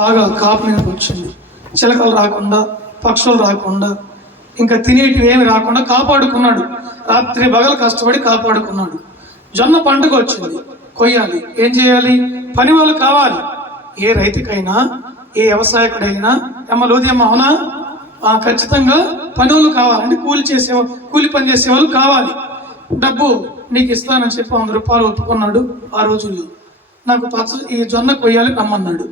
బాగా కాపు మీద వచ్చింది. చిలకలు రాకుండా, పక్షులు రాకుండా, ఇంకా తినేటివి ఏమి రాకుండా కాపాడుకున్నాడు. రాత్రి పగలు కష్టపడి కాపాడుకున్నాడు. జొన్న పండుగ వచ్చింది, కొయ్యాలి. ఏం చేయాలి? పని వాళ్ళు కావాలి. ఏ రైతుకైనా, ఏ వ్యవసాయకుడైనా, లోదియమ్మ అవునా, ఖచ్చితంగా పని వాళ్ళు కావాలంటే కూలి పని చేసేవాళ్ళు కావాలి. డబ్బు నీకు ఇస్తానని చెప్పి 100 రూపాయలు ఒప్పుకున్నాడు. ఆ రోజుల్లో నాకు ఈ జొన్న కొయ్యాలి రమ్మన్నాడు.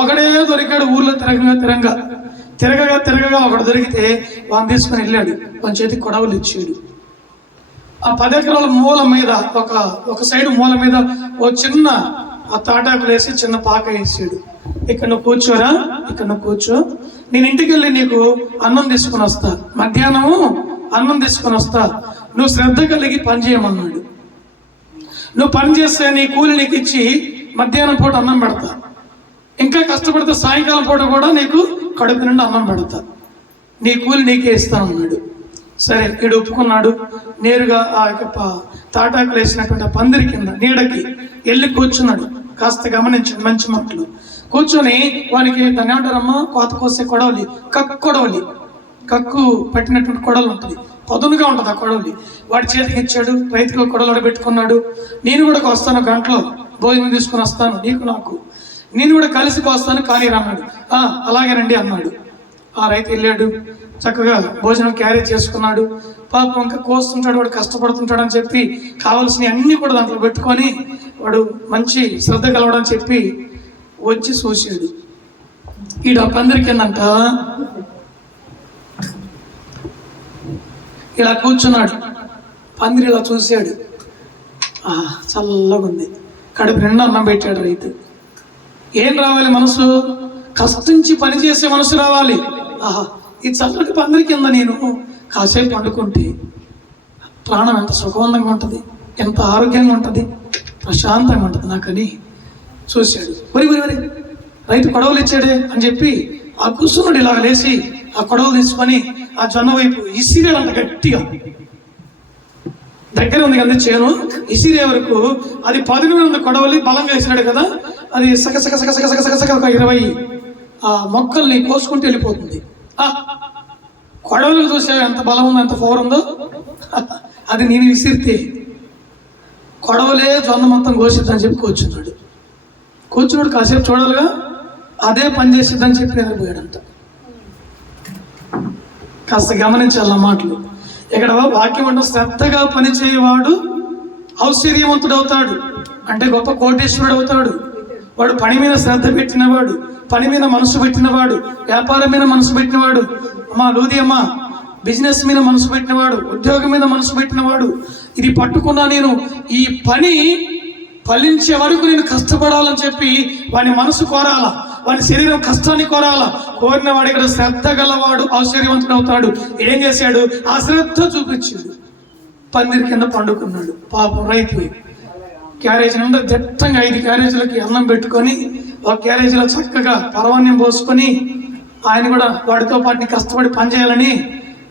ఒకడే దొరికాడు. ఊర్లో తిరగగా ఒకడు దొరికితే వాడిని తీసుకుని వెళ్ళాడు. వాని చేతికి కొడవలు ఇచ్చాడు. ఆ 10 ఎకరాల మూల మీద ఒక సైడ్ మూల మీద ఓ చిన్న తాటాకులు వేసి చిన్న పాక వేసాడు. ఇక్కడ నువ్వు కూర్చోరా, ఇక్కడ నువ్వు కూర్చో, నేను ఇంటికి వెళ్ళి నీకు అన్నం తీసుకుని వస్తా, మధ్యాహ్నము అన్నం తీసుకుని వస్తా, నువ్వు శ్రద్ధ కలిగి పని చేయమన్నాడు. నువ్వు పని చేస్తే నీ కూలి నీకు ఇచ్చి మధ్యాహ్నం పూట అన్నం పెడతా, ఇంకా కష్టపడితే సాయంకాలం పూట కూడా నీకు కడుపు నుండి అన్నం పెడతా, నీ కూలి నీకే ఇస్తానన్నాడు. సరే, వీడు ఒప్పుకున్నాడు. నేరుగా ఆ యొక్క తాటాకులు వేసినటువంటి పందిరి కింద నీడకి వెళ్ళి కూర్చున్నాడు. కాస్త గమనించండి, మంచి మాటలు. కూర్చొని వానికి దాన్ని ఏమంటారమ్మా, కోత కోసే కొడవలి, కక్కు పట్టినటువంటి కొడవలు ఉంటుంది, పదునుగా ఉంటుంది ఆ కొడవలి. వాడి చేతికి ఇచ్చాడు. రైతుకు కొడవలు పెట్టుకున్నాడు. నేను కూడా వస్తాను, గంటలో భోజనం తీసుకుని వస్తాను, నీకు నాకు, నేను కూడా కలిసి వస్తాను కానీ రన్నాడు. అలాగేనండి అన్నాడు. ఆ రైతు వెళ్ళాడు, చక్కగా భోజనం క్యారీ చేసుకున్నాడు. పాపం ఇంకా కోస్తుంటాడు, వాడు కష్టపడుతుంటాడు అని చెప్పి కావాల్సినవి అన్నీ కూడా దాంట్లో పెట్టుకొని వాడు మంచి శ్రద్ధ కలవడని చెప్పి వచ్చి చూసాడు. ఈడ పందిరికి ఏందంట ఇలా కూర్చున్నాడు. పందిరి ఇలా చూశాడు. చల్లగా ఉంది, కడుపు నిండా అన్నం పెట్టాడు రైతు. ఏం రావాలి? మనసు కష్టించి పనిచేసే మనసు రావాలి. ఈ చల్లటి పందిరి కింద నేను కాసేపు పండుకుంటే ప్రాణం ఎంత సుఖవంతంగా ఉంటుంది, ఎంత ఆరోగ్యంగా ఉంటుంది, ప్రశాంతంగా ఉంటుంది నాకని చూశాడు. వరి రైతు కొడవలు ఇచ్చాడే అని చెప్పి ఆ కూర్చున్నాడు. ఇలా లేచి ఆ కొడవలు తీసుకొని ఆ జొన్న వైపు ఇసిరేడు. అంత గట్టిగా దగ్గర ఉంది కదా చేను, ఇసిరే వరకు అది 10 మంది కొడవలి బలంగా వేసినాడు కదా, అది సగ ఒక 20 మొక్కల్ని కోసుకుంటూ వెళ్ళిపోతుంది. కొడవలకు చూసే ఎంత బలం ఉందో, ఎంత పవర్ ఉందో. అది నేను విసిరితే కొడవలే జొన్న మొత్తం కోసిద్దని చెప్పి కూర్చున్నాడు. కాసేపు చూడాలిగా, అదే పని చేసిద్దని చెప్పి నిద్రపోయాడంట. కాస్త గమనించాల మాటలు. ఇక్కడ వాక్యం అంటే శ్రద్ధగా పనిచేయవాడు ఔశ్వర్యవంతుడు అవుతాడు, అంటే గొప్ప కోటీశ్వరుడు అవుతాడు. వాడు పని మీద శ్రద్ధ పెట్టినవాడు, పని మీద మనసు పెట్టినవాడు, వ్యాపారం మీద మనసు పెట్టినవాడు, లూదియమ్మ బిజినెస్ మీద మనసు పెట్టినవాడు, ఉద్యోగం మీద మనసు పెట్టినవాడు. ఇది పట్టుకున్నా నేను ఈ పని ఫలించే వరకు నేను కష్టపడాలని చెప్పి వాని మనసు కోరాలా, వాని శరీరం కష్టాన్ని కోరాలా. కోరిన వాడు ఇక్కడ శ్రద్ధ గలవాడు ఐశ్వర్యవంతుడు అవుతాడు. ఏం చేశాడు? ఆ శ్రద్ధ చూపించాడు. పందిరి కింద పండుకున్నాడు. పాపం రైతు క్యారేజ్ నుండి దట్టంగా 5 క్యారేజీలకి అన్నం పెట్టుకొని, ఒక క్యారేజీలో చక్కగా పరవాన్యం పోసుకొని, ఆయన కూడా వాడితో పాటు కష్టపడి పనిచేయాలని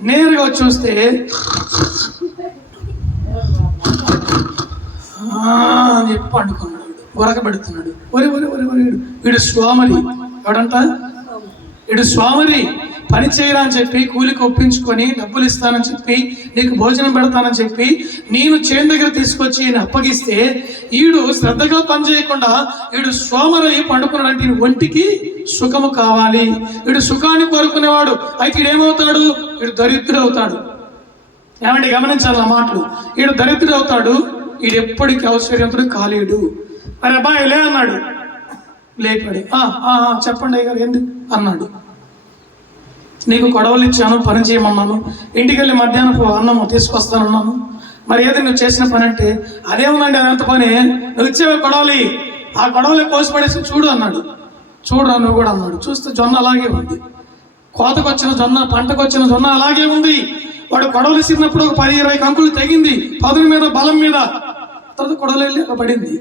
నేరుగా చూస్తే అని చెప్పి పండుకున్నాడు. గొరకబెడుతున్నాడు. వీడు స్వామరి. ఎవడంట? వీడు స్వామరి. పని చేయరా అని చెప్పి కూలికి ఒప్పించుకొని డబ్బులు ఇస్తానని చెప్పి నీకు భోజనం పెడతానని చెప్పి నేను చేను దగ్గర తీసుకొచ్చి ఈయన అప్పగిస్తే ఈడు శ్రద్ధగా పని చేయకుండా వీడు సోమరై పండుకున్నాడంటే ఈయన ఒంటికి సుఖము కావాలి. వీడు సుఖాన్ని కోరుకునేవాడు. అయితే వీడేమవుతాడు? వీడు దరిద్రుడు అవుతాడు. ఏమంటే గమనించాలి ఆ మాటలు. వీడు దరిద్రుడు అవుతాడు. వీడు ఎప్పటికీ ఐశ్వర్యవంతుడు కాలేడు. మరి అబ్బాయి లే అన్నాడు. లేపాడు. చెప్పండి అయ్యారు ఎందుకు అన్నాడు. నీకు కొడవలు ఇచ్చాను, పని చేయమన్నాను, ఇంటికి వెళ్ళి మధ్యాహ్నం అన్నము తీసుకొస్తానన్నాను, మరి ఏది నువ్వు చేసిన పని అంటే అదేముందండి అదంత పని, నువ్వు ఇచ్చేవే కొడవలి, ఆ కొడవలి కోసి పడేసి చూడు అన్నాడు. చూడరా నువ్వు కూడా అన్నాడు. చూస్తే జొన్న అలాగే ఉంది. కోతకొచ్చిన జొన్న, పంటకొచ్చిన జొన్న అలాగే ఉంది. వాడు కొడవలు ఇసిరినప్పుడు ఒక 10-20 కంకులు తెగింది, పదును మీద బలం మీద. తర్వాత కొడవలు వెళ్ళి అక్కడ పడింది.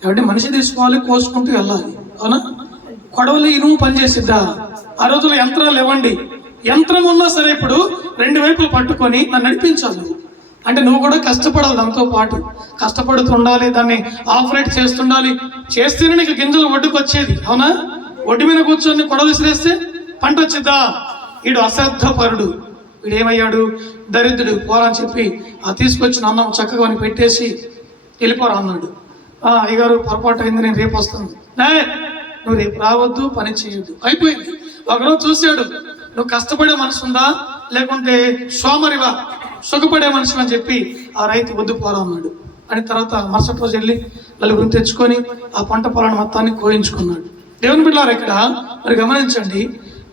కాబట్టి మనిషి తీసుకోవాలి, కోసుకుంటూ వెళ్ళాలి. అవునా? కొడవలి నువ్వు పని చేసిద్దా? ఆ రోజుల్లో యంత్రాలు ఇవ్వండి. యంత్రం ఉన్నా సరే ఇప్పుడు 2 వైపులు పట్టుకొని నన్ను నడిపించాలి. అంటే నువ్వు కూడా కష్టపడాలి, దాంతో పాటు కష్టపడుతుండాలి, దాన్ని ఆపరేట్ చేస్తుండాలి. చేస్తేనే నీకు గింజలు ఒడ్డుకు వచ్చేది. అవునా? ఒడ్డు మీద కూర్చొని కొడలు విసిరేస్తే పంట వచ్చిద్దా? వీడు అశ్రద్ధపరుడు, వీడు ఏమయ్యాడు? దరిద్రుడు. పోరా అని చెప్పి ఆ తీసుకొచ్చిన అన్నం చక్కగా అని పెట్టేసి వెళ్ళిపోరా అన్నాడు. అయ్యగారు పొరపాటు అయింది, నేను రేపు వస్తాను. నువ్వు రేపు రావద్దు, పని చేయొద్దు. అయిపోయింది. ఒకరోజు చూశాడు, నువ్వు కష్టపడే మనసు ఉందా లేకుంటే సోమరివా, సుఖపడే మనిషి అని చెప్పి ఆ రైతు వద్దు పోరా అన్నాడు. అని తర్వాత మరుసటి రోజు వెళ్ళి నలుగురిని తెచ్చుకొని ఆ పంట పొలాన్ని మొత్తాన్ని కోయించుకున్నాడు. దేవుని బిడ్డలారా, ఇక్కడ మరి గమనించండి,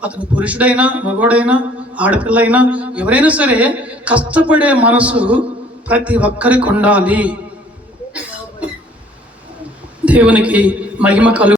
అతను పురుషుడైనా మగోడైనా ఆడపిల్ల అయినా ఎవరైనా సరే కష్టపడే మనసు ప్రతి ఒక్కరికి ఉండాలి. దేవునికి మహిమ కలుగు.